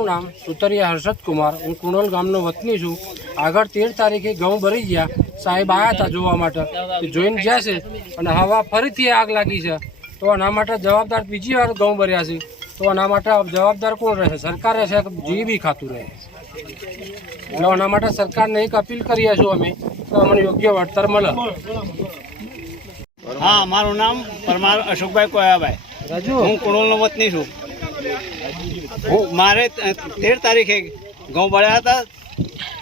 મારું નામ સુતરિયા હર્ષદ કુમાર, હું કુણોલ ગામનો વતની છું। આગળ 13 તારીખે ઘઉં ભરી ગયા, સાહેબ આવ્યા હતા જોવા માટે, જોઈને ગયા છે અને હવા ફરીથી આગ લાગી છે। તો આના માટે જવાબદાર બીજી વાર ઘઉં ભર્યા છે, તો આના માટે જવાબદાર કોણ રહેશે? સરકાર રહેશે કે જીબી ખાતું રહે? એટલે આના માટે સરકારને એક અપીલ કરીએ છીએ અમે તો અમને યોગ્ય વળતર મળે। हाँ, मारू नाम परमार अशोक भाई कोयाभाई, हूँ कुणोल वतनी छू। हूँ मारे 13 तारीखे घઉં ભર્યા હતા,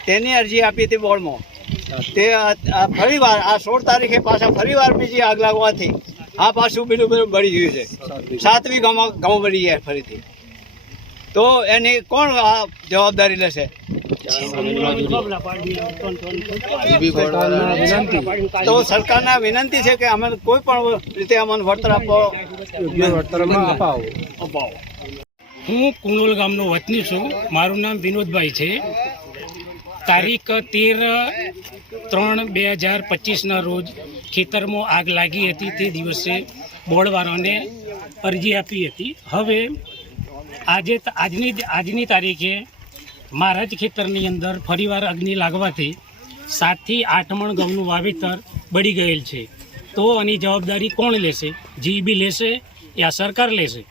તેની અરજી આપી હતી બોર્ડમાં। તે ફરીવાર આ 16 તારીખે પાછા ફરીવાર બીજી આગ લાગવાથી આ પાછું બીજું બળી ગયું છે। 7મી ઘઉં બળી ગયા ફરીથી। તો એની કોણ આ જવાબદારી લેશે? તો સરકારને વિનંતી છે કે અમે કોઈ પણ રીતે અમને વળતર આપો। હું કુણોલ ગામનો વતની છું, મારું નામ વિનોદભાઈ છે। તારીખ 13/3/2025ના રોજ ખેતરમાં આગ લાગી હતી। તે દિવસે બોર્ડવાળાને અરજી આપી હતી। હવે આજની તારીખે મારા જ ખેતરની અંદર ફરીવાર અગ્નિ લાગવાથી 7 થી 8 મણ ઘઉંનું વાવેતર બળી ગયેલ છે। તો આની જવાબદારી કોણ લેશે? જીબી લેશે યા સરકાર લેશે?